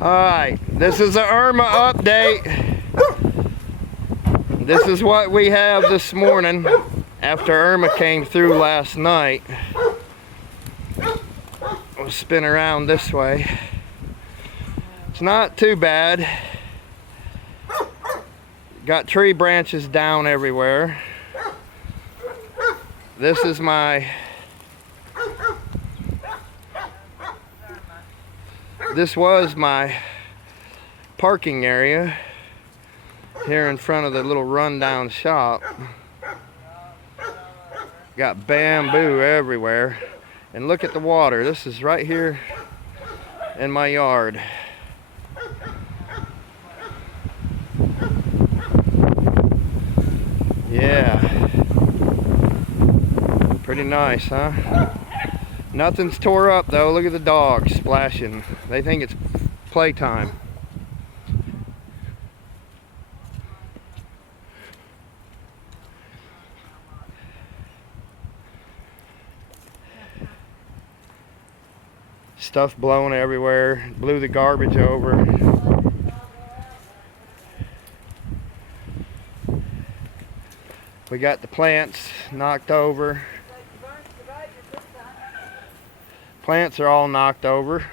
Alright, this is the Irma update. This is what we have this morning after Irma came through last night. We'll spin around this way. It's not too bad. Got tree branches down everywhere. This is this was my parking area here in front of the little rundown shop. Got bamboo everywhere. And look at the water. This is right here in my yard. Yeah. Pretty nice, huh? Nothing's tore up though. Look at the dogs splashing. They think it's playtime. Stuff blowing everywhere. Blew the garbage over. We got the plants knocked over. Plants are all knocked over.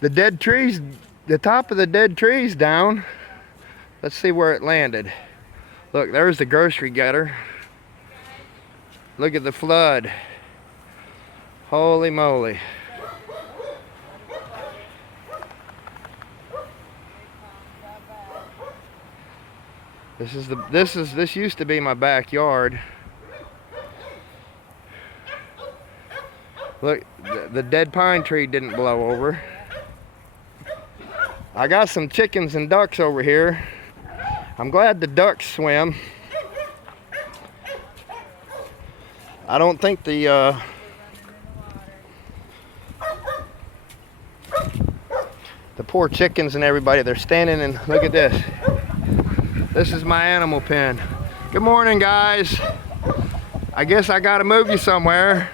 The dead trees, the top of the dead trees down. Let's see where it landed. Look, there's the grocery gutter. Look at the flood. Holy moly. This used to be my backyard. Look, the dead pine tree didn't blow over. I got some chickens and ducks over here. I'm glad the ducks swim. I don't think the poor chickens and everybody, they're standing and look at this. This is my animal pen. Good morning, guys. I guess I gotta move you somewhere.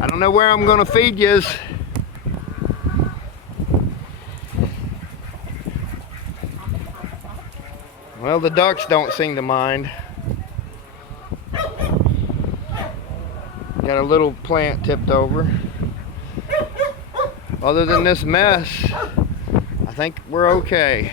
I don't know where I'm gonna feed yous. Well, the ducks don't seem to mind. Got a little plant tipped over. Other than this mess, I think we're okay.